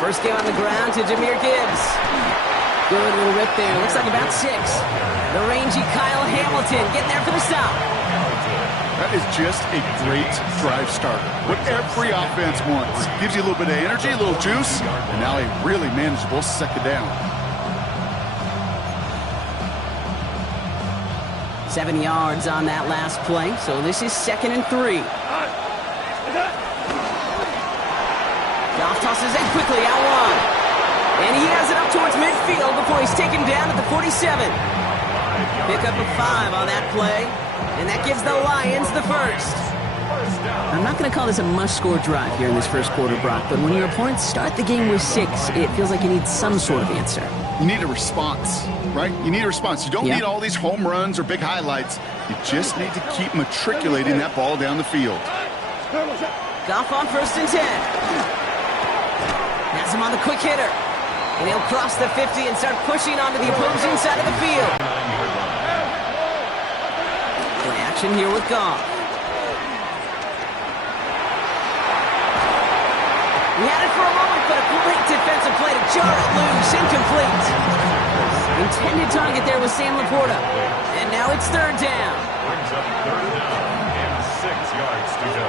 First game on the ground to Jahmyr Gibbs. Good little rip there. Looks like about 6. The rangy Kyle Hamilton getting there for the stop. That is just a great drive starter. What every offense wants. Gives you a little bit of energy, a little juice, and now a really manageable second down. 7 yards on that last play, so this is 2nd and 3. Goff tosses it quickly out wide. And he has it up towards midfield before he's taken down at the 47. Pick up a 5 on that play. And that gives the Lions the first. I'm not going to call this a must-score drive here in this first quarter, Brock, but when your opponents start the game with 6, it feels like you need some sort of answer. You need a response, right? You need a response. You don't need all these home runs or big highlights. You just need to keep matriculating that ball down the field. Goff on 1st and 10. Has him on the quick hitter. And he'll cross the 50 and start pushing onto the opposing side of the field. Play action here with Goff. He had it for a moment, but a great defensive play to jar it loose. Incomplete. Intended target there was Sam Laporta. And now it's 3rd down. Brings up 3rd down and 6 yards to go.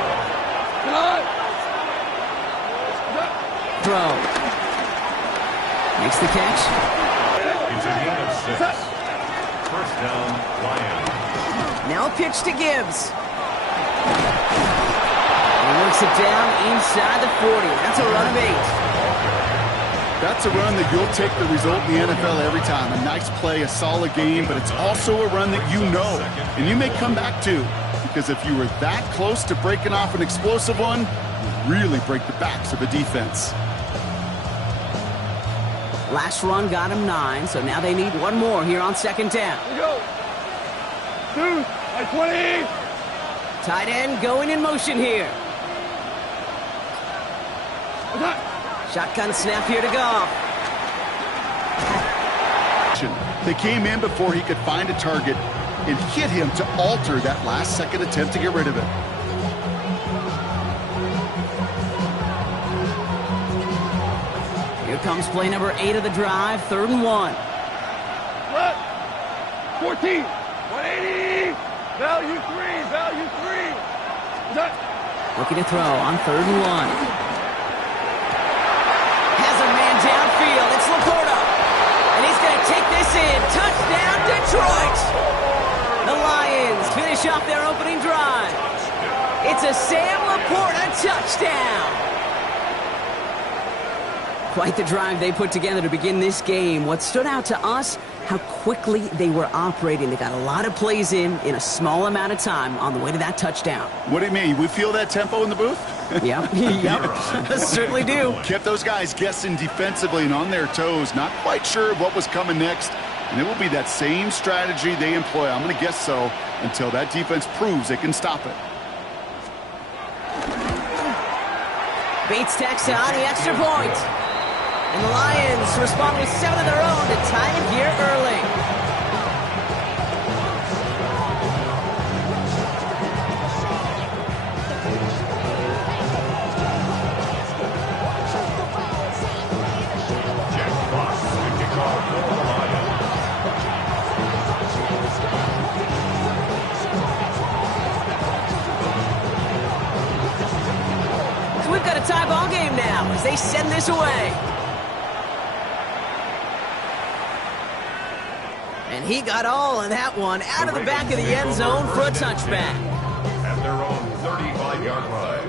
Throw. Makes the catch. He's a gain of 6. First down, Lions. Now a pitch to Gibbs. He works it down inside the 40. That's a run of 8. That's a run that you'll take the result in the NFL every time. A nice play, a solid game, but it's also a run that you know, and you may come back to. Because if you were that close to breaking off an explosive one, you really break the backs of a defense. Last run got him 9, so now they need one more here on 2nd down. Go. 2, by 20. Tight end going in motion here. Shotgun snap here to Goff. They came in before he could find a target and hit him to alter that last-second attempt to get rid of it. Here comes play number 8 of the drive, 3rd and 1. 14, 180, value 3, value 3. Looking to throw on 3rd and 1. Has a man downfield. It's Laporta. And he's going to take this in. Touchdown, Detroit. The Lions finish off their opening drive. It's a Sam Laporta touchdown. Quite the drive they put together to begin this game. What stood out to us, how quickly they were operating. They got a lot of plays in a small amount of time on the way to that touchdown. What do you mean? We feel that tempo in the booth? Yep, certainly do. Kept those guys guessing defensively and on their toes, not quite sure what was coming next. And it will be that same strategy they employ, I'm going to guess so, until that defense proves they can stop it. Bates tacks on the extra point. And the Lions respond with 7 of their own to tie it here early. Jack Fox to kick off for the Lions. So we've got a tie ball game now as they send this away. And he got all of that one out of the back of the end zone for a touchback. At their own 35-yard line.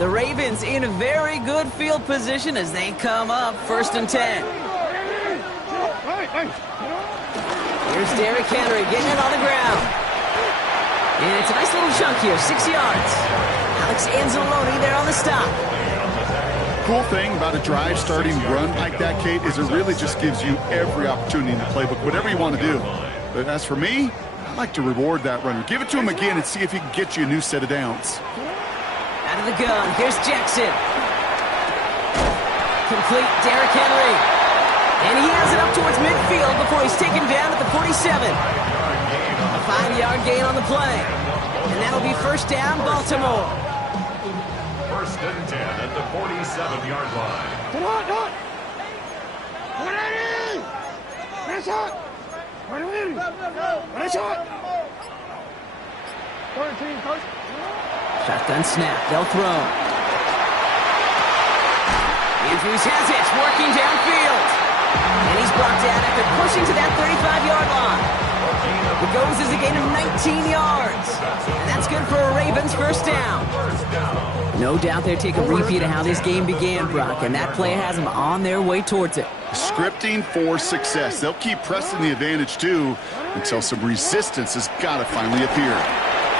The Ravens in a very good field position as they come up 1st and 10. Here's Derrick Henry getting it on the ground. And it's a nice little chunk here, 6 yards. Alex Anzalone there on the stop. Cool thing about a drive starting run like that, Kate, is it really just gives you every opportunity in the playbook, whatever you want to do. But as for me, I like to reward that runner. Give it to him again and see if he can get you a new set of downs. Out of the gun, here's Jackson. Complete, Derrick Henry. And he has it up towards before he's taken down at the 47. A 5-yard gain on the play. And that'll be first down, Baltimore. First and 10 at the 47-yard line. Come on, come on. 180! Finish shot! 180! Finish shot! 13, coach. Shotgun snap. They'll throw. Andrews has it. Working downfield. And he's brought down after pushing to that 35-yard line. It goes as a gain of 19 yards. And that's good for a Ravens first down. No doubt they're taking a repeat of how this game began, Brock, and that play has them on their way towards it. Scripting for success. They'll keep pressing the advantage, too, until some resistance has got to finally appear.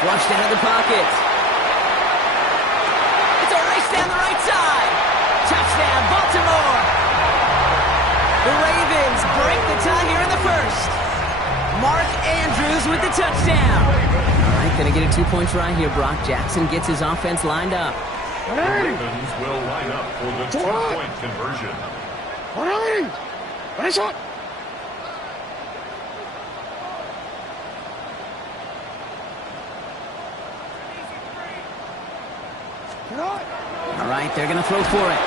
Flushed out of the pocket. It's a race down the right side. Touchdown, Baltimore. The Ravens break the tie here in the first. Mark Andrews with the touchdown. All right, gonna get a 2-point try here, Brock. Jackson gets his offense lined up. The Ravens will line up for the 2-point conversion. 180! Finish shot! All right, they're gonna throw for it.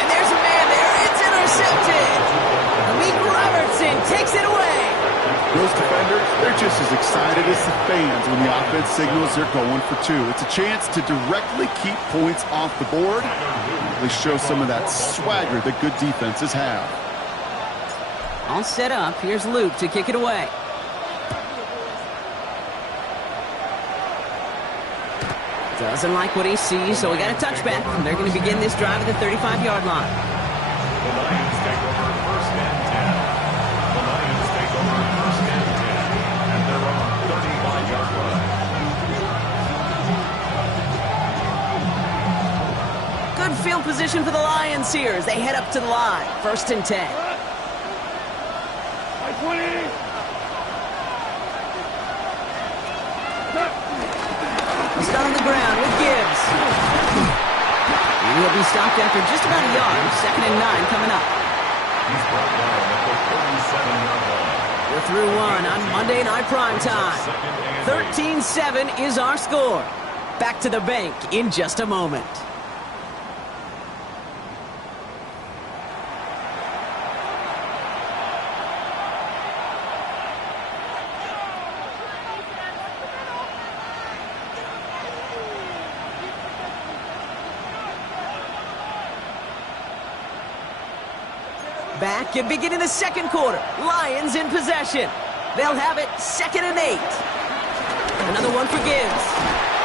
And there's a man there. It's intercepted. Amik Robertson takes it away. Those defenders, they're just as excited as the fans when the offense signals they're going for 2. It's a chance to directly keep points off the board. They show some of that swagger that good defenses have. All set up. Here's Luke to kick it away. Doesn't like what he sees, so we got a touchback. They're going to begin this drive at the 35-yard line. The Lions take over first and 10. The Lions take over first and 10 at their own 35-yard line. Good field position for the Lions here as they head up to the line. First and 10. By 20! He's down on the ground with Gibbs. And he'll be stopped after just about a yard. Second and 9 coming up. He's brought down at the 37-yard line. We're through one on Monday Night Prime Time. 13-7 is our score. Back to the bank in just a moment. Back and beginning the second quarter. Lions in possession. They'll have it second and 8. Another one for Gibbs.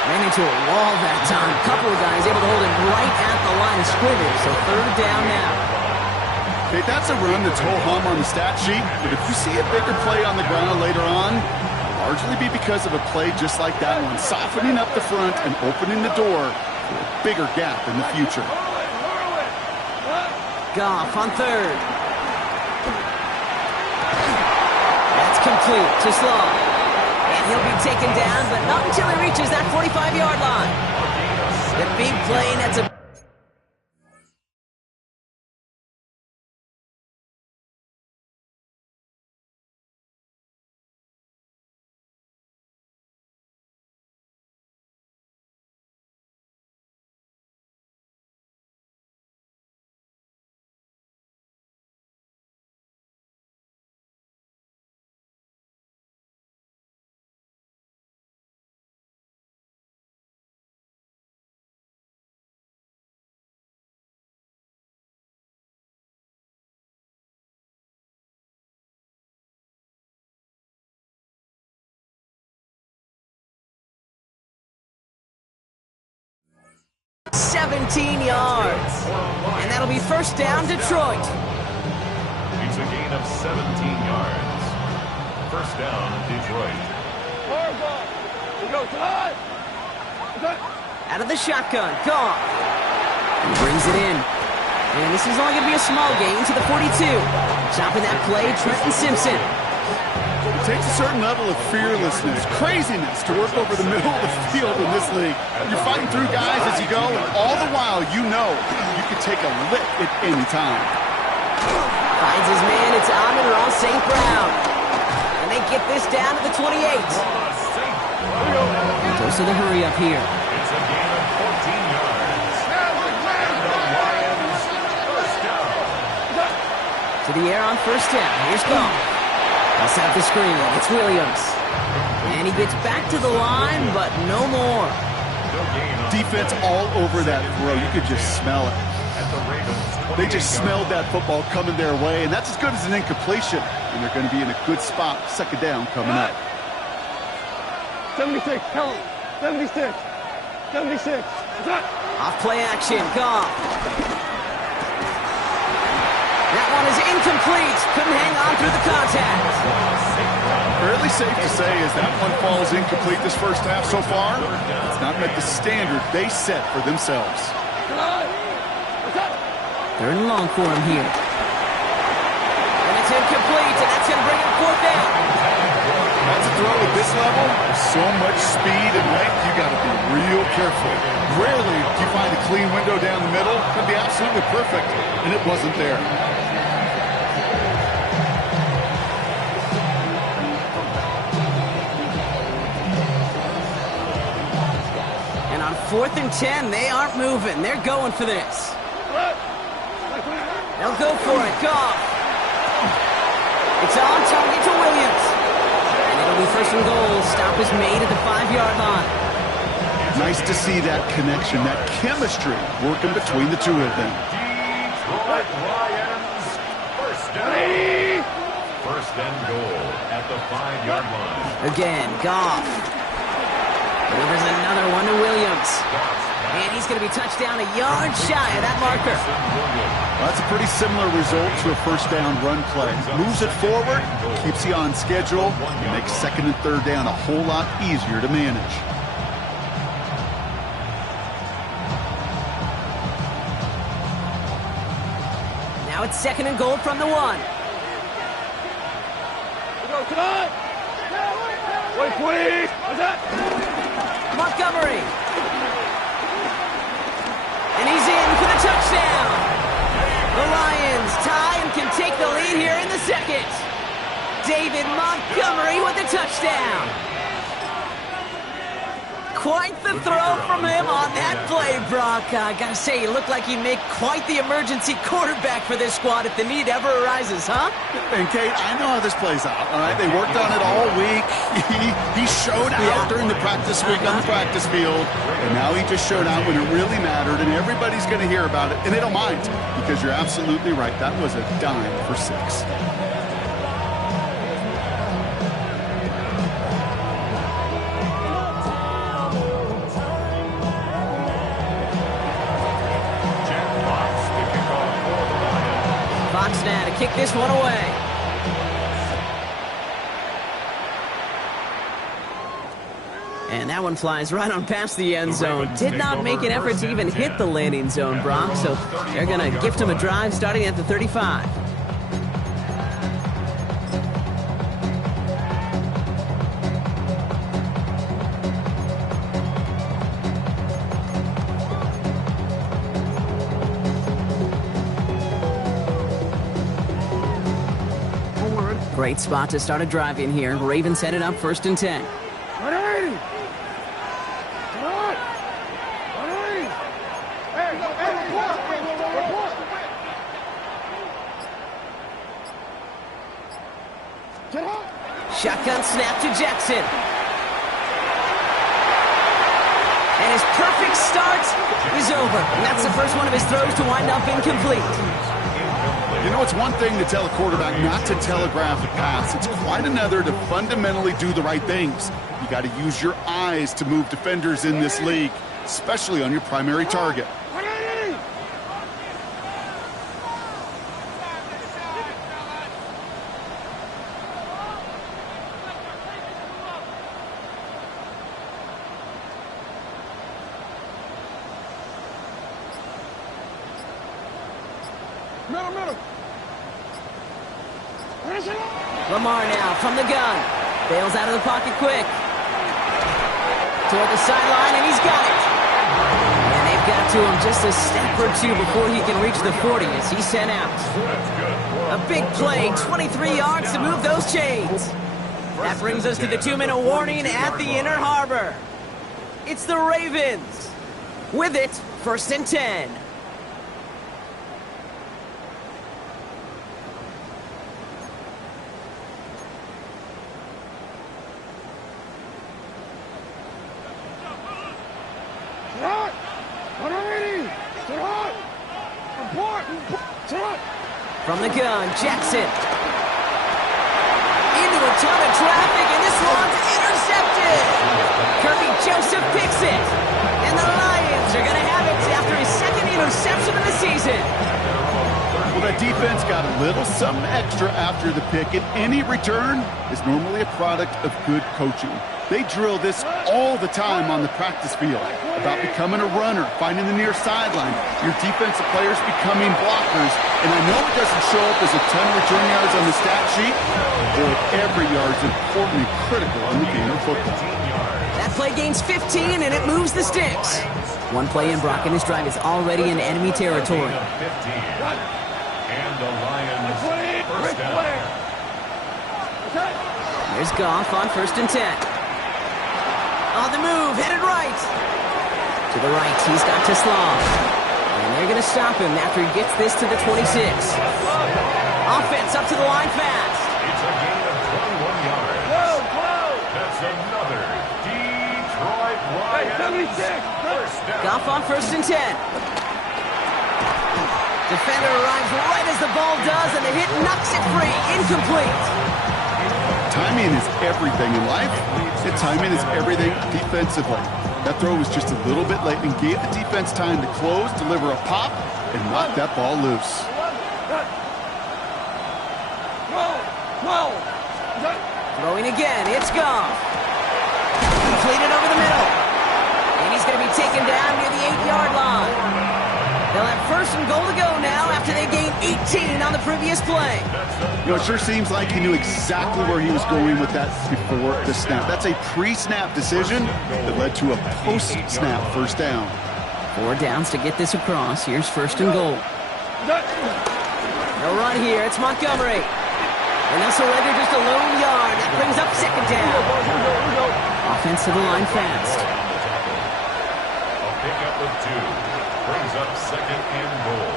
Ran into a wall that time. Couple of guys able to hold him right at the line of scrimmage. So third down now. Okay, that's a run that's ho-hum on the stat sheet. But if you see a bigger play on the ground later on, it'll largely be because of a play just like that one. Softening up the front and opening the door for a bigger gap in the future. Goff on third. That's complete to Slaw. And he'll be taken down, but not until he reaches that 45-yard line. The big play, that's a... ...17 yards. And that'll be first down, Detroit. It's a gain of 17 yards. First down, Detroit. We go tonight. Out of the shotgun, Goff. He brings it in. And this is only going to be a small gain to the 42. Chopping that play, Trenton Simpson. It takes a certain level of fearlessness, craziness to work over the middle of the field in this league. You're fighting through guys as you go, and all the while you know you can take a lick at any time. Finds his man, it's Amon-Ra now St. Brown. And they get this down to the 28. Goes to the hurry up here. It's a gain of 14 yards. And the Lions first down. To the air on first down. Here's Goff. I'll set up the screen. It's Williams. And he gets back to the line, but no more. No gain on Defense all over that throw. You could just smell it. at the Ravens. They just smelled that football coming their way, and that's as good as an incompletion. And they're going to be in a good spot, second down coming up. 76, tell him. 76. 76. What's up? Off play action. Goff. That one is incomplete. Couldn't hang on through the contact. Fairly safe to say as that one falls incomplete this first half so far, it's not met the standard they set for themselves. Third and long for him here. And it's incomplete, and that's going to bring him fourth down. That's a throw at this level. There's so much speed and length, you got to be real careful. Rarely do you find a clean window down the middle. Could be absolutely perfect, and it wasn't there. And on 4th and 10, they aren't moving. They're going for this. They'll go for it. Goff. It's on target to Williams. And it'll be first and goal. Stop is made at the 5-yard line. Nice to see that connection, that chemistry working between the two of them. Detroit Lions first down. First and goal at the 5-yard line. Again, Goff. Delivers another one to Williams. And he's going to be touched down a yard shy of that marker. That's a pretty similar result to a first down run play. Moves it forward, keeps you on schedule, and makes second and third down a whole lot easier to manage. Now it's second and goal from the 1. Wait, please. What's that? Montgomery. And he's in for the touchdown. The Lions tie and can take the lead here in the second. David Montgomery with the touchdown. Quite the throw from him on that play, Brock. I gotta say, he looked like he'd make quite the emergency quarterback for this squad if the need ever arises, huh? And Kate, I know how this plays out, all right? They worked on it all week. He showed out during the practice week on the practice field, and now he just showed out when it really mattered, and everybody's going to hear about it, and they don't mind, because you're absolutely right. That was a dime for 6. Fox now to kick this one away. And that one flies right on past the end zone. Did not make an effort to even hit the landing zone, Brock, so they're going to gift him a drive starting at the 35. Great spot to start a drive in here. Ravens headed up 1st and 10. Shotgun snap to Jackson. And his perfect start is over. And that's the first one of his throws to wind up incomplete. You know, it's one thing to tell a quarterback not to telegraph a pass. It's quite another to fundamentally do the right things. You got to use your eyes to move defenders in this league, especially on your primary target. Lamar now from the gun. Bails out of the pocket quick. Toward the sideline, and he's got it. And they've got got to him just a step or two before he can reach the 40 as he's sent out. A big play, 23 yards to move those chains. That brings us to the 2-minute warning at the Inner Harbor. It's the Ravens. With it, 1st and 10. From the gun, Jackson. Into a ton of traffic, and this one's intercepted. Kirby Joseph picks it. And the Lions are going to have it after his 2nd interception of the season. Well, that defense got a little something extra after the pick, and any return is normally a product of good coaching. They drill this all the time on the practice field about becoming a runner, finding the near sideline, your defensive players becoming blockers. And I know it doesn't show up as a ton of return yards on the stat sheet, but every yard is important and critical in the game of football. That play gains 15, and it moves the sticks. One play in, Brock, and his drive is already in enemy territory. And the Lions first down. Here's Goff on 1st and 10. On the move, headed right. To the right, he's got to Slav. And they're going to stop him after he gets this to the 26. Offense up to the line fast. It's a gain of 21 yards. That's another Detroit Lions first down. Goff on 1st and 10. Defender arrives right as the ball does, and the hit knocks it free. Incomplete. Timing is everything in life, and timing is everything defensively. That throw was just a little bit late and gave the defense time to close, deliver a pop, and knock that ball loose. Throwing again, it's Goff. Completed over the middle. And he's going to be taken down near the 8-yard line. They'll have 1st and goal to go now after they gained 18 on the previous play. You know, it sure seems like he knew exactly where he was going with that before the snap. That's a pre-snap decision that led to a post-snap first down. 4 downs to get this across. Here's 1st and goal. No run here. It's Montgomery. And they'll surrender just a lone yard. That brings up 2nd down. Offense to the line fast. A pickup of 2. Brings up 2nd and goal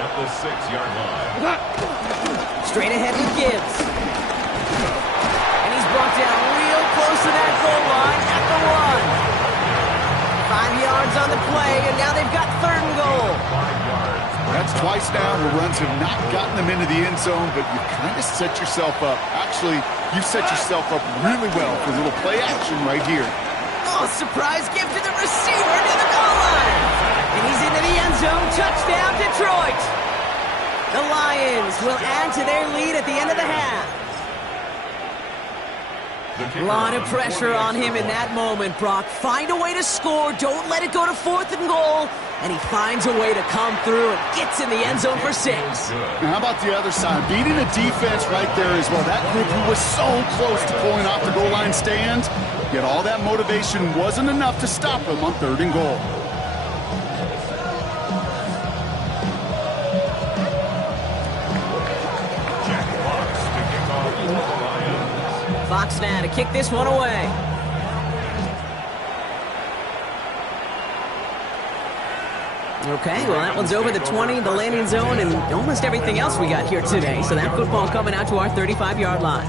at the 6-yard line. Straight ahead with Gibbs. And he's brought down real close to that goal line at the 1. 5 yards on the play, and now they've got 3rd and goal. 5 yards. That's twice now where runs have not gotten them into the end zone, but you kind of set yourself up. Actually, you set yourself up really well for a little play action right here. Oh, surprise give to the receiver near the goal line. And he's into the end zone. Touchdown, Detroit. The Lions will add to their lead at the end of the half. A lot of pressure on him in that moment, Brock. Find a way to score. Don't let it go to 4th and goal. And he finds a way to come through and gets in the end zone for 6. Now, how about the other side? Beating the defense right there as well. That group who was so close to pulling off the goal line stand, yet all that motivation wasn't enough to stop him on 3rd and goal. Fox now to kick this one away. Okay, well, that one's over the 20, the landing zone, and almost everything else we got here today. So that football coming out to our 35-yard line.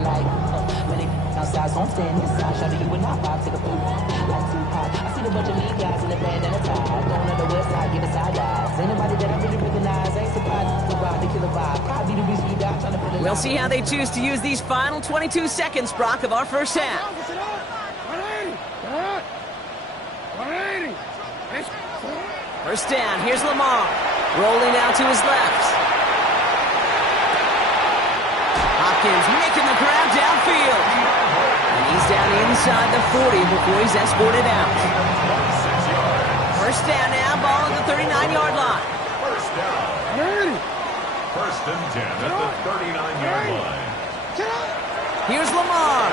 Like, when they outside, so I'm staying inside. Shout you would not vibe to the food. Like Tupac, I see the bunch of mean guys in the band and a tie. Going on the west side, give a side eyes. Anybody that I really recognize, ain't surprised to ride the killer vibe. Probably the reason you die trying to feel alive. We'll see how they choose to use these final 22 seconds, Brock, of our first half. 180. 180. First down, here's Lamar. Rolling out to his left. Hopkins making the grab downfield. And he's down inside the 40 before he's escorted out. First down now, ball on the 39-yard line. First down. First and 10 at the 39-yard line. Here's Lamar.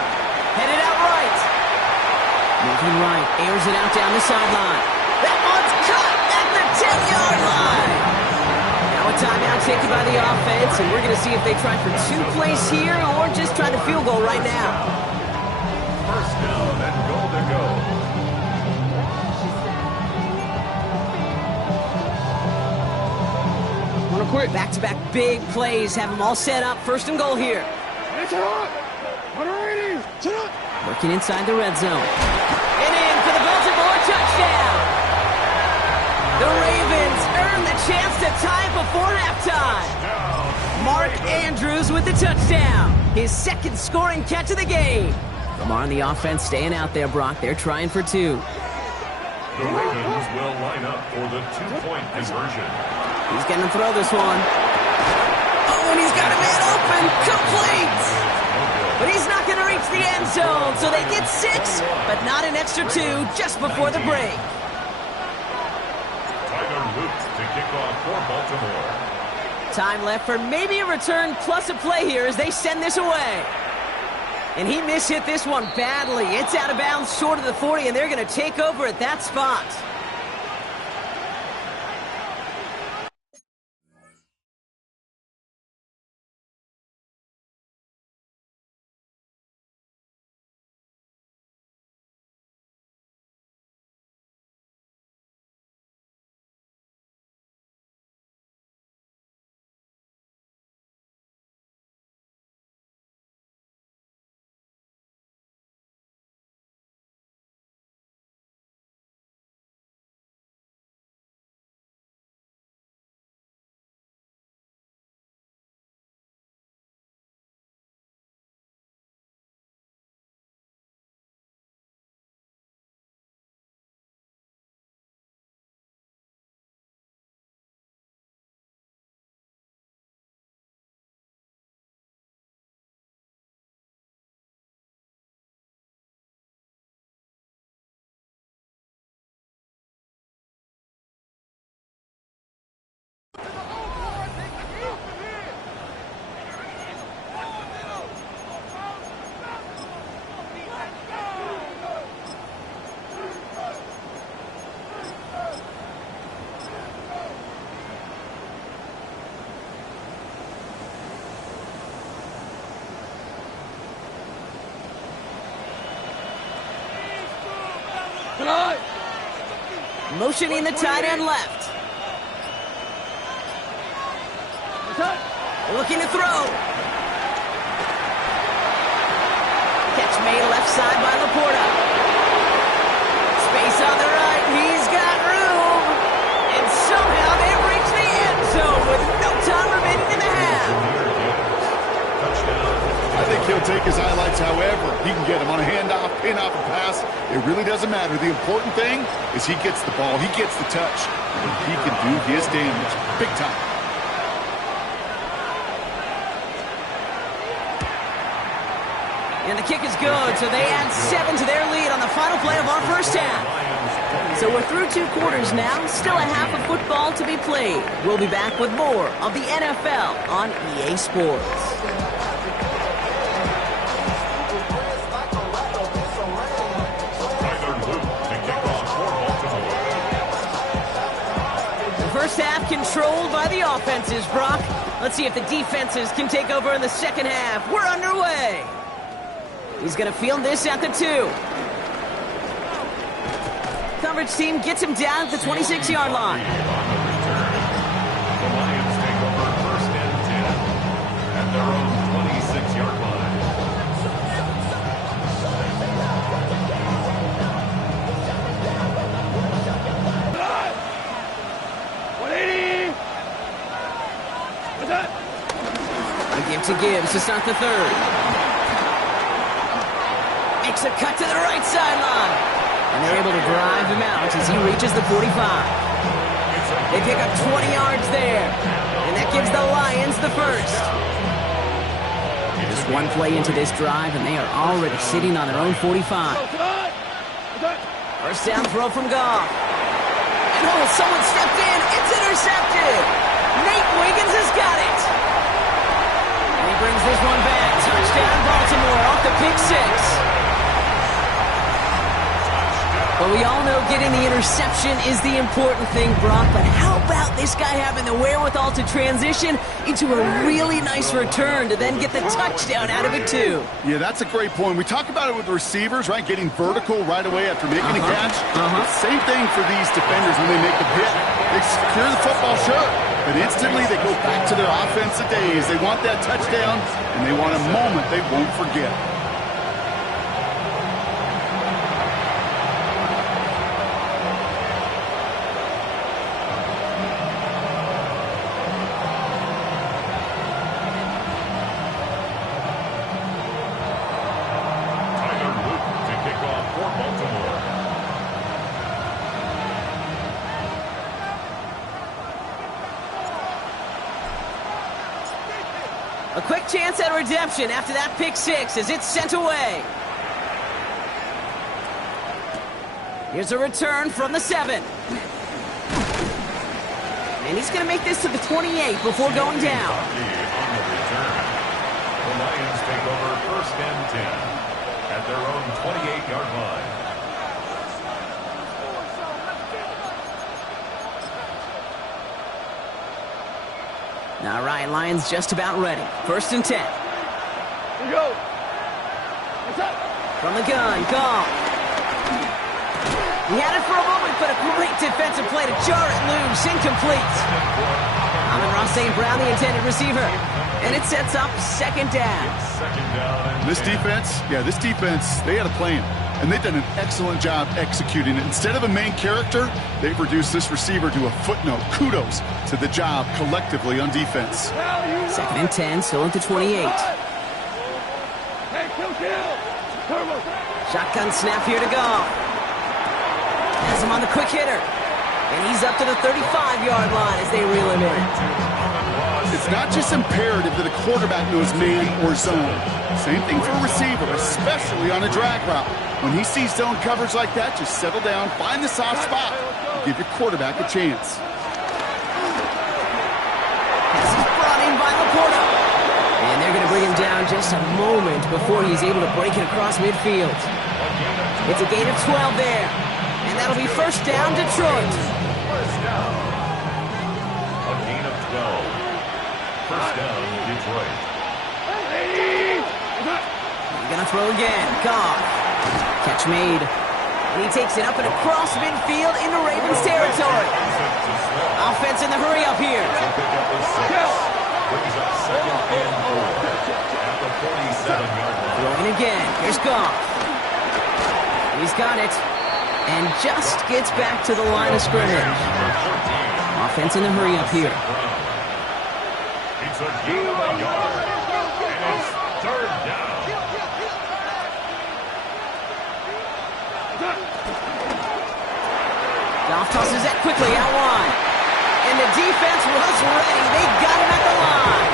Headed out right. Moving right, airs it out down the sideline. That one's caught at the 10-yard line. Now a timeout taken by the offense, and we're going to see if they try for 2 plays here or just try the field goal right now. First down and goal to go. Quick. Back-to-back big plays have them all set up. First and goal here. Working inside the red zone. And in for the Baltimore touchdown. The Ravens earn the chance to tie before halftime. Mark Andrews with the touchdown. His second scoring catch of the game. Lamar on the offense staying out there, Brock. They're trying for 2. The Ravens will line up for the 2-point conversion. He's going to throw this one. Oh, and he's got a man open. Complete. But he's not going to reach the end zone, so they get 6, but not an extra 2 just before the break. Tyler Luke to kick off for Baltimore. Time left for maybe a return plus a play here as they send this away. And he mishit this one badly. It's out of bounds short of the 40, and they're going to take over at that spot. Motioning the tight end left. Looking to throw. Catch made left side by Laporta. Space on the right. He's got room. And somehow they've reached the end zone with no time remaining in the half. I think he'll take his highlights however he can get them on a handoff, pin off, a pass. It really doesn't matter. The important thing is he gets the ball, he gets the touch, and he can do his damage big time. And the kick is good, so they add 7 to their lead on the final play of our first half. So we're through 2 quarters now, still a half of football to be played. We'll be back with more of the NFL on EA Sports. First half controlled by the offenses, Brock. Let's see if the defenses can take over in the second half. We're underway. He's going to field this at the 2. Coverage team gets him down at the 26-yard line. The Lions take over first and 10 at their own 26-yard line. to Gibbs to start the third. Makes a cut to the right sideline. And they're able to drive him out as he reaches the 45. They pick up 20 yards there. And that gives the Lions the first. Just one play into this drive, and they are already sitting on their own 45. First down throw from Goff. And oh, someone stepped in. It's intercepted. Nate Wiggins has got it. And he brings this one back. Touchdown, Baltimore, off the pick six. But we all know getting the interception is the important thing, Brock. But how about this guy having the wherewithal to transition into a really nice return to then get the touchdown out of it, too? Yeah, that's a great point. We talk about it with receivers, right? Getting vertical right away after making a catch. Same thing for these defenders when they make the hit. They secure the football, sure. But instantly they go back to their offensive days. They want that touchdown, and they want a moment they won't forget. A quick chance at redemption after that pick six as it's sent away. Here's a return from the 7. And he's going to make this to the 28 before going down. The Lions take over first and 10 at their own 28-yard line. All right, Lions just about ready. First and 10. Here you go. What's up? From the gun, Goff. He had it for a moment, but a great defensive play to jar it loose. Incomplete. Amon-Ra St. Brown, the intended receiver. And it sets up second down. This defense, they had a plan. And they've done an excellent job executing it. Instead of a main character, they've reduced this receiver to a footnote. Kudos to the job collectively on defense. Second and 10, still at the 28. Hey, kill. Turbo. Shotgun snap here to Goff. Has him on the quick hitter. And he's up to the 35-yard line as they reel him in. It's not just imperative that a quarterback knows man or zone. Same thing for a receiver, especially on a drag route. When he sees zone coverage like that, just settle down, find the soft spot, and give your quarterback a chance. Pass is brought in by Laporta. And they're going to bring him down just a moment before he's able to break it across midfield. It's a gain of 12 there. And that'll be first down, Detroit. First down. A gain of 12. First down, Detroit. He's going to throw again. Goff. Catch made. And he takes it up and across midfield into Ravens territory. Offense in the hurry up here. Brings up second and 4 at the 47-yard line. Throwing again. Here's Goff. He's got it. And just gets back to the line of scrimmage. Offense in the hurry up here. It's a gain of a yard. And it's third down. Goff tosses that quickly out wide. And the defense was ready. They got him at the line.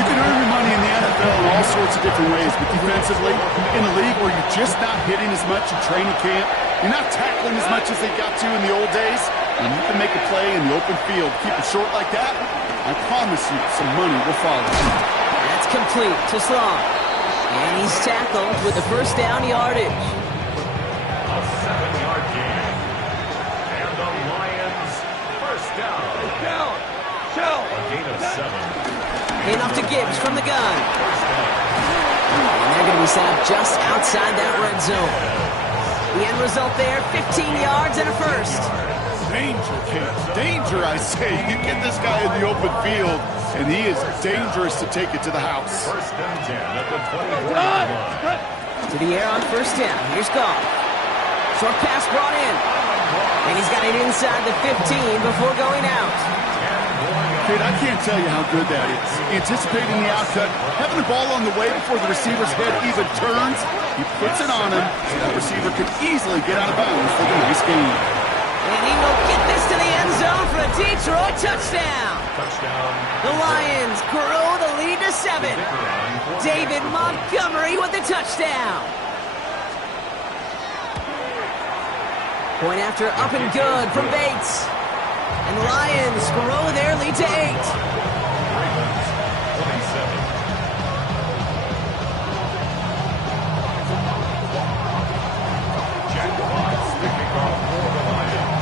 You can earn your money in the NFL in all sorts of different ways, but defensively, in a league where you're just not hitting as much in training camp, you're not tackling as much as they got to in the old days, and you can make a play in the open field, keep it short like that, I promise you some money will follow. That's complete to Sloan. And he's tackled with the first down yardage. A 7-yard gain. And the Lions first down. Shell. A gain of 7. Handoff to Gibbs from the gun. And they're going to be set up just outside that red zone. The end result there, 15 yards and a first. Danger, kid. Danger, I say. You get this guy in the open field, and he is dangerous to take it to the house. First and 10 at the 24-yard line. To the air on first down. Here's Goff. Short pass brought in. And he's got it inside the 15 before going out. Kate, I can't tell you how good that is. Anticipating the outcut, having the ball on the way before the receiver's head even turns, he puts it on him so that receiver could easily get out of bounds for the nice gain. And he will get this to the end zone for a Detroit touchdown. Touchdown. The Lions grow the lead to 7. David Montgomery with the touchdown. Point after up and good from Bates. And the Lions grow their lead to 8. Ravens 27. Jack Fox picking off for the Lions.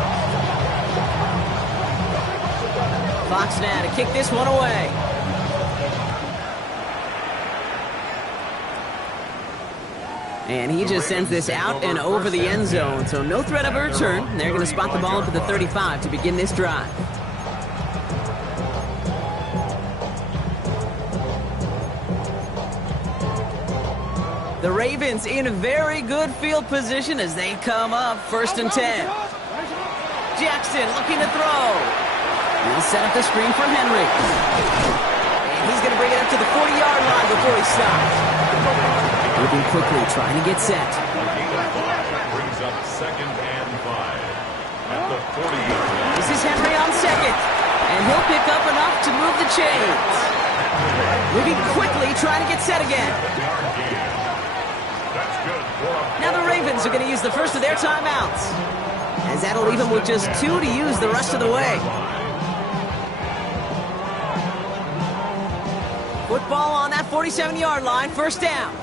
Fox now to kick this one away. And he just sends this out and over the end zone, so no threat of a return. They're going to spot the ball up at the 35 to begin this drive. The Ravens in very good field position as they come up 1st and 10. Jackson looking to throw. He'll set up the screen for Henry. And he's going to bring it up to the 40-yard line before he stops. Moving quickly, trying to get set. Brings up 2nd and 5 at the 40-yard line. This is Henry on 2nd, and he'll pick up enough to move the chains. Moving quickly, trying to get set again. That's good for a Now the Ravens are going to use the first of their timeouts, as that'll leave them with just 2 to use the rest of the way. Football on that 47-yard line, 1st down.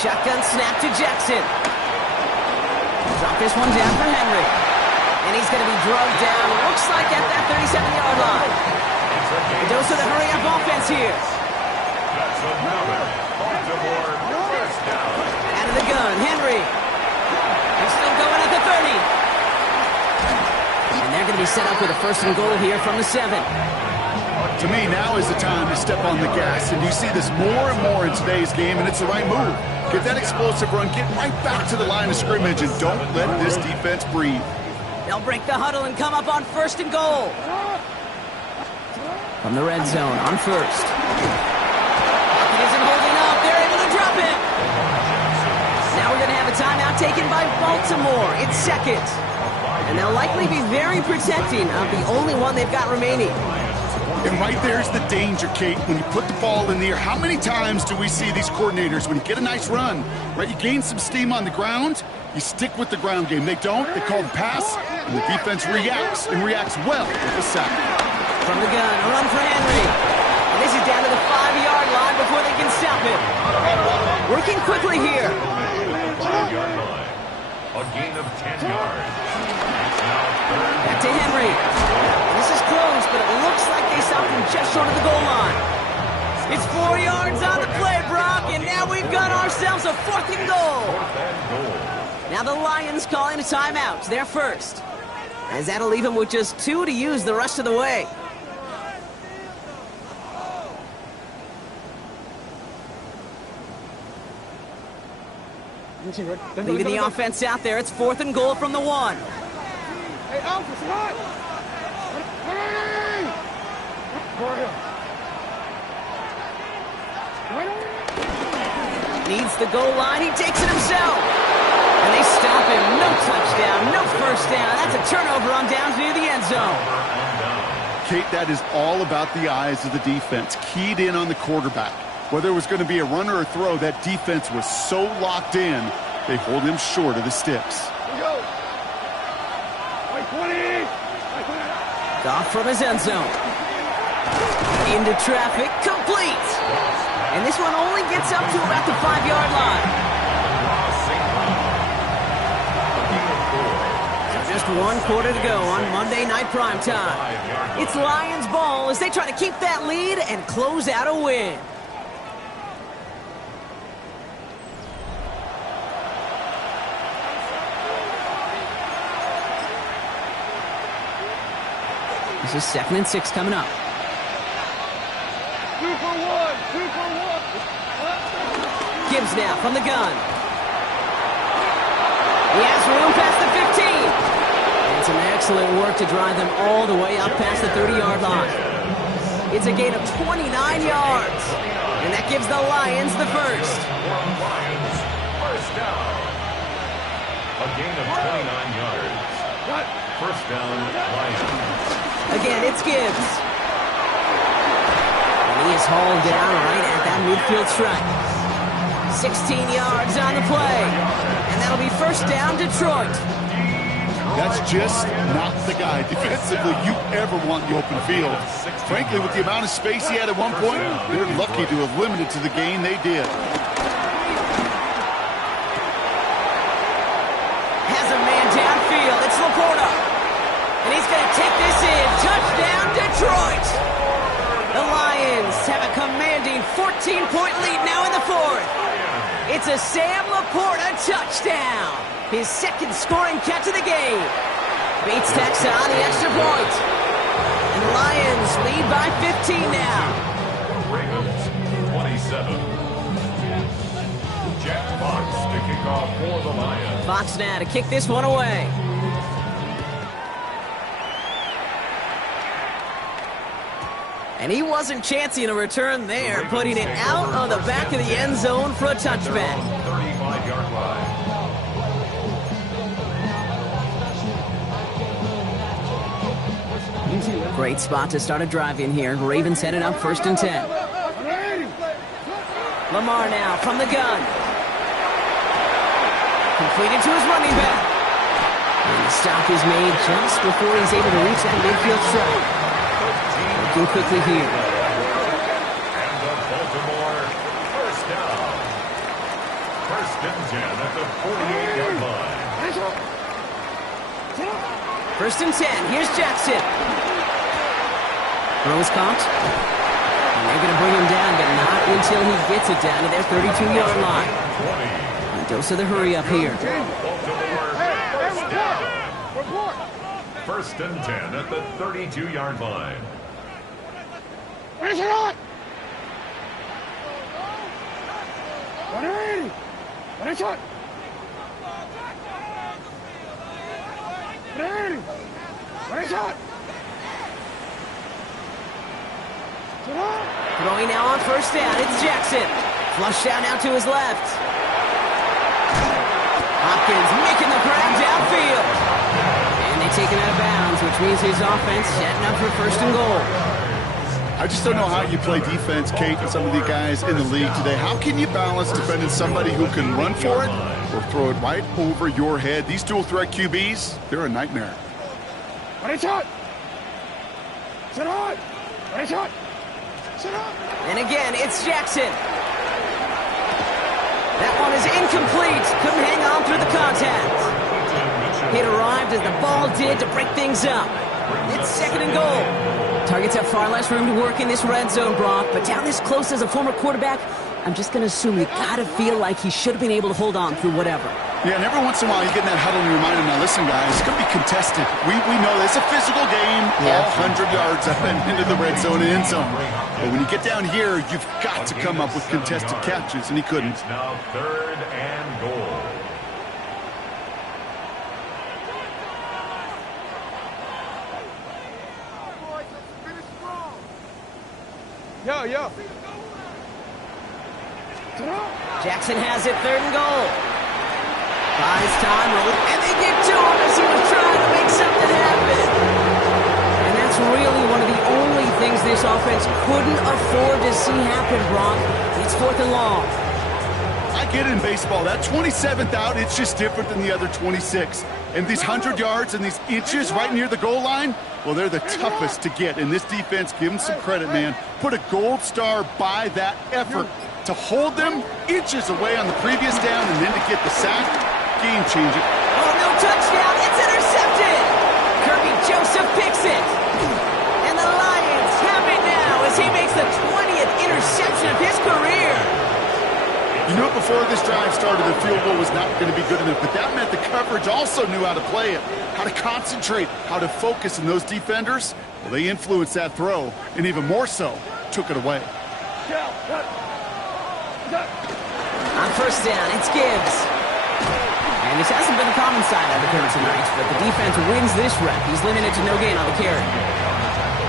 Shotgun snap to Jackson. Drop this one down for Henry. And he's going to be drugged down, looks like at that 37-yard line. A dose of the hurry-up offense here. That's another Baltimore first down. Out of the gun, Henry. He's still going at the 30. And they're going to be set up with a 1st and goal here from the 7. To me, now is the time to step on the gas, and you see this more and more in today's game, and it's the right move. Get that explosive run, get right back to the line of scrimmage, and don't let this defense breathe. They'll break the huddle and come up on 1st and goal. From the red zone on 1st. He isn't holding up. They're able to drop him. Now we're going to have a timeout taken by Baltimore. It's 2nd. And they'll likely be very protecting of the only one they've got remaining. And right there's the danger, Kate. When you put the ball in the air, how many times do we see these coordinators, when you get a nice run, right, you gain some steam on the ground, you stick with the ground game. They don't, they call the pass, and the defense reacts, and reacts well with the sack. From the gun, a run for Henry. And this is down to the 5-yard line before they can stop him. Working quickly here. 5-yard line. A gain of 10 yards. Back to Henry. This is close, but it looks like they stopped him just short of the goal line. It's 4 yards on the play, Brock, and now we've got ourselves a 4th and goal. 4th and goal. Now the Lions calling a timeout. They're first, as that'll leave them with just 2 to use the rest of the way. Leaving the offense out there. It's 4th and goal from the 1. Hey, Alpha, come Needs the goal line. He takes it himself. And they stop him. No touchdown, no 1st down. That's a turnover on downs near the end zone. Kate, that is all about the eyes of the defense, keyed in on the quarterback. Whether it was going to be a run or a throw, that defense was so locked in, they hold him short of the sticks. Off from his end zone. Into traffic, complete. And this one only gets up to about the 5-yard line. So just 1 quarter to go on Monday Night Primetime. It's Lions ball as they try to keep that lead and close out a win. This is 2nd and 6 coming up. 2 for 1, 2 for 1. Gibbs now from the gun. He has room past the 15. And some excellent work to drive them all the way up past the 30-yard line. It's a gain of 29 yards. And that gives the Lions the first. Lions, first down. A gain of 29 yards. First down, Lions. Again, it's Gibbs. And he is hauled down right at that midfield stripe. 16 yards on the play. And that'll be first down, Detroit. That's just not the guy defensively you ever want in the open field. Frankly, with the amount of space he had at one point, they're lucky to have limited to the gain they did. Has a man downfield. It's Laporta. And he's going to take this in. Touchdown, Detroit. The Lions have a commanding 14-point lead now in the fourth. It's a Sam Laporta touchdown. His second scoring catch of the game. Bates tacks on the extra point. And the Lions lead by 15 now. Ravens, 27. Jack Fox to kick off for the Lions. Fox now to kick this one away. And he wasn't chancing a return there, putting it out on the back of the end zone for a touchback. 35-yard line. Great spot to start a drive in here. Ravens headed up 1st and 10. Lamar now from the gun. Completed to his running back. And the stop is made just before he's able to reach that midfield stripe. Looking quickly here. And the Baltimore first down. First and 10 at the 48-yard line. 1st and 10. Here's Jackson. Throws caught. And they're going to bring him down, but not until he gets it down to their 32-yard line. A dose of the hurry up here. Baltimore first down. First and 10 at the 32-yard line. Where's it on? What is it? What is it? Throwing now on 1st down. It's Jackson. Flush down now to his left. Hopkins making the grab downfield. And they take him out of bounds, which means his offense setting up for 1st and goal. I just don't know how you play defense, Kate, with some of the guys in the league today. How can you balance defending somebody who can run for it or throw it right over your head? These dual threat QBs, they're a nightmare. What is it? Sit on. What is it? Sit on. And again, it's Jackson. That one is incomplete. Couldn't hang on through the contact. It arrived as the ball did to break things up. It's 2nd and goal. Targets have far less room to work in this red zone, Brock, but down this close as a former quarterback, I'm just going to assume you got to feel like he should have been able to hold on through whatever. Yeah, and every once in a while you get in that huddle and you remind him, now listen, guys, it's going to be contested. We know it's a physical game, all 100 yards up and into the red zone and end zone. But when you get down here, you've got to come up with contested catches, and he couldn't. It's now 3rd and goal. Yo. Jackson has it 3rd and goal. Buys time, and they get to him as he was trying to make something happen. And that's really one of the only things this offense couldn't afford to see happen, Brock. It's 4th and long. I get it in baseball. That 27th out, it's just different than the other 26. And these 100 yards and these inches right near the goal line, well, they're the toughest to get. And this defense, give them some credit, man. Put a gold star by that effort to hold them inches away on the previous down and then to get the sack. Game changer. Oh, no touchdown. It's intercepted. Kirby Joseph picks it. And the Lions have it now as he makes the 20th interception of his career. You knew before this drive started the field goal was not going to be good enough, but that meant the coverage also knew how to play it, how to concentrate, how to focus, and those defenders, well, they influenced that throw, and even more so, took it away. On 1st down, it's Gibbs. And And this hasn't been the common side of the current tonight, but the defense wins this rep. He's limited to no gain on the carry.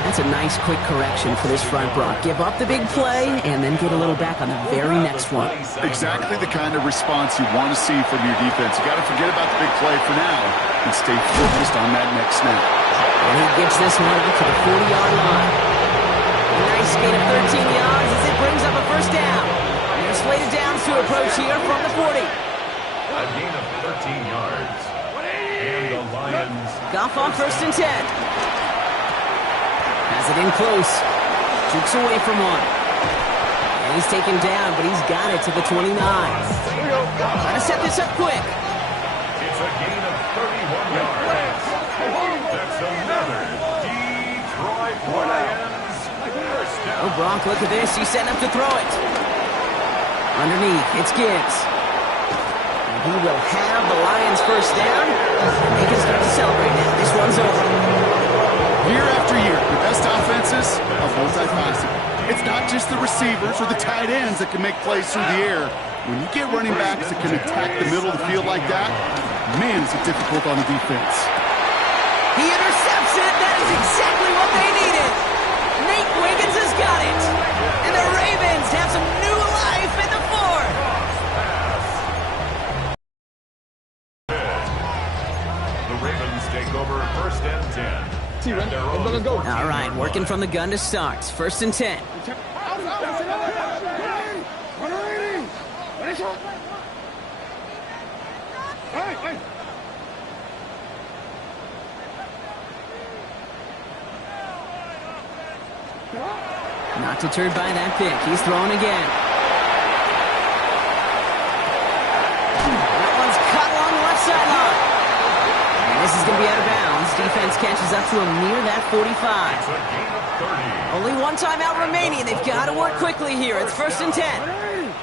That's a nice quick correction for this front, Brock. Give up the big play and then get a little back on the very next one. Exactly the kind of response you want to see from your defense. You got to forget about the big play for now and stay focused on that next snap. And he gets this one up to the 40-yard line. A nice gain of 13 yards as it brings up a first down. And they're slated downs to approach here from the 40. A gain of 13 yards. And the Lions... Goff on 1st and 10. Has it in close. Jukes away from one. And he's taken down, but he's got it to the 29. Trying to set this up quick. It's a gain of 31 yards. That's another Detroit Lions first down. Oh, Brock, look at this. He's setting up to throw it. Underneath, it's Gibbs. And he will have the Lions first down. And they can start to celebrate now. This one's over. Year after year, the best offenses are multifaceted. It's not just the receivers or the tight ends that can make plays through the air. When you get running backs that can attack the middle of the field like that, man, is it difficult on the defense. He intercepts it. That is exactly what they needed. Nate Wiggins has got it. And the Ravens have some new life in the fourth. The Ravens take over 1st and 10. All right, working from the gun to start. 1st and 10. Not deterred by that pick. He's throwing again. That one's cut along the left sideline. And this is going to be out of bounds. Defense catches up to him near that 45. It's a gain of 30. Only one timeout remaining. They've got to work quickly here. It's 1st and 10.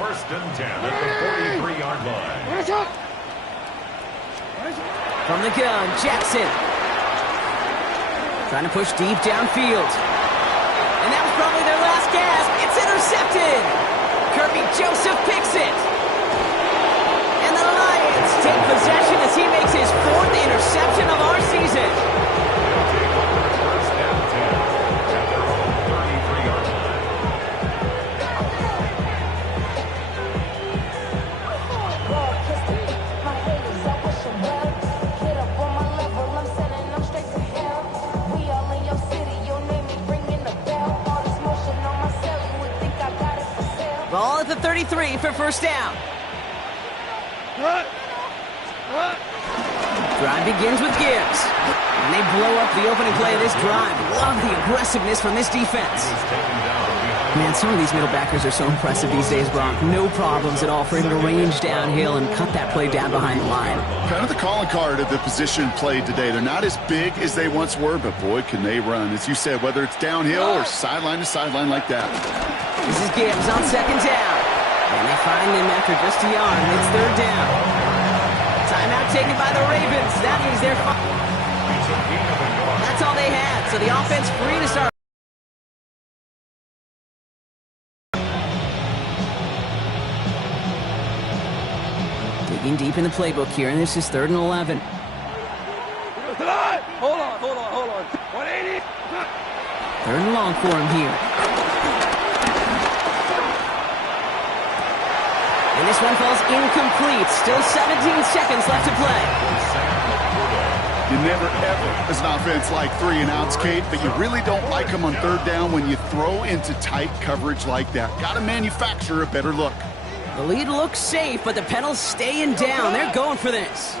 1st and 10 at the 43-yard line. From the gun, Jackson. Trying to push deep downfield. And that was probably their last gasp. It's intercepted. Kirby Joseph picks it. And the Lions take possession as he makes his 4th interception of our season. First and 10 at their own 33-yard line. Ball at the 33 for first down. Drive begins with Gibbs. And they blow up the opening play of this drive. Love the aggressiveness from this defense. Man, some of these middle backers are so impressive these days, Brock. No problems at all for him to range downhill and cut that play down behind the line. Kind of the calling card of the position played today. They're not as big as they once were, but boy, can they run. As you said, whether it's downhill or sideline to sideline like that. This is Gibbs on 2nd down. And they find him after just a yard. It's 3rd down. Timeout taken by the Ravens. That means they're fine. That's all they had. So the offense free to start. Digging deep in the playbook here, and this is 3rd and 11. Hold on. 180. 3rd and long for him here. And this one falls incomplete. Still 17 seconds left to play. You never, ever, as an offense, like 3 and outs, Kate, but you really don't like them on 3rd down when you throw into tight coverage like that. Got to manufacture a better look. The lead looks safe, but the pedals staying down. They're going for this.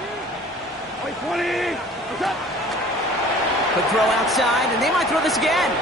20. Quick throw outside, and they might throw this again.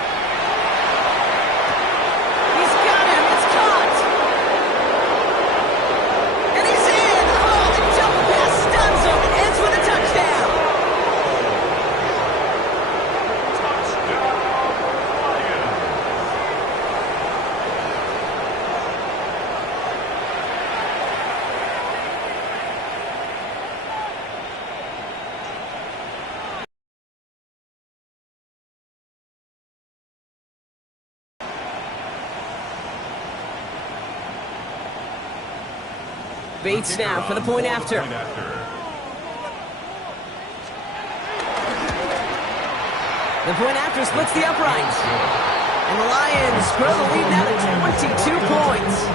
Bates now for the point after. The point after splits the uprights. And the Lions grow the lead now to 22 points.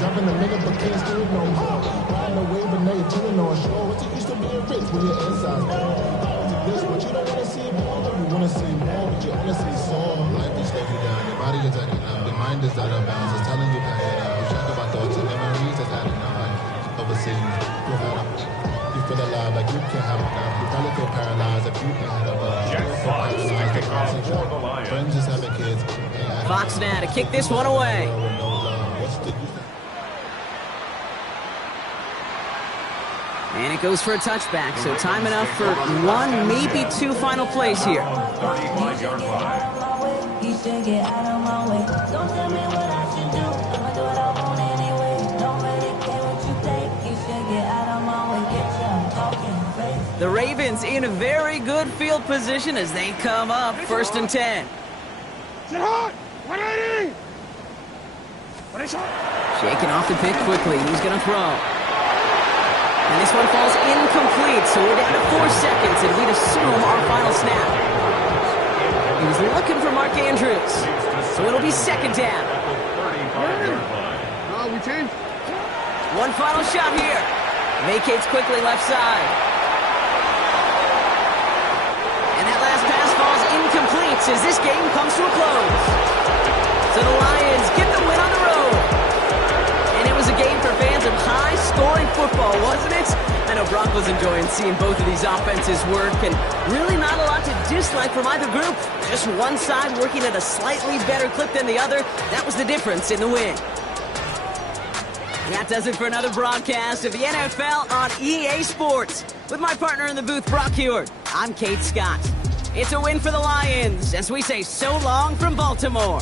Jumping the nigga, but can't still no more. Riding a wave and now you're chilling on shore. What you used to be a rich when your inside's gone. This, but you don't want to see more. You want to see more, but you honestly saw. Life will slow you down. Your body is acting up. Your mind is out of bounds. It's telling you pack it up. You shock about thoughts and memories that's adding up. Overseas, you feel alive like you can't have enough. You probably feel paralyzed if you can't have enough. Friends just having kids. Fox now to kick this one away. And it goes for a touchback, so time enough for one, maybe two final plays here. 35-yard line. You should get out of my way. Don't tell me what I should do. I'ma do what I want anyway. Don't really care what you think. You should get out of my way. Get your talking face. The Ravens in a very good field position as they come up 1st and 10. Sit hard. 180. Ready, shot. Shaking off the pick quickly. He's going to throw. And this one falls incomplete, so we're down to 4 seconds, and we'd assume our final snap. He was looking for Mark Andrews, so it'll be 2nd down. No, we change. One final shot here. Vacates quickly left side. And that last pass falls incomplete as this game comes to a close. So the Lions get the win on the road. And it was a game for fans of high-scoring football, wasn't it? I know Brock was enjoying seeing both of these offenses work, and really not a lot to dislike from either group. Just one side working at a slightly better clip than the other. That was the difference in the win. And that does it for another broadcast of the NFL on EA Sports. With my partner in the booth, Brock Huard, I'm Kate Scott. It's a win for the Lions as we say so long from Baltimore.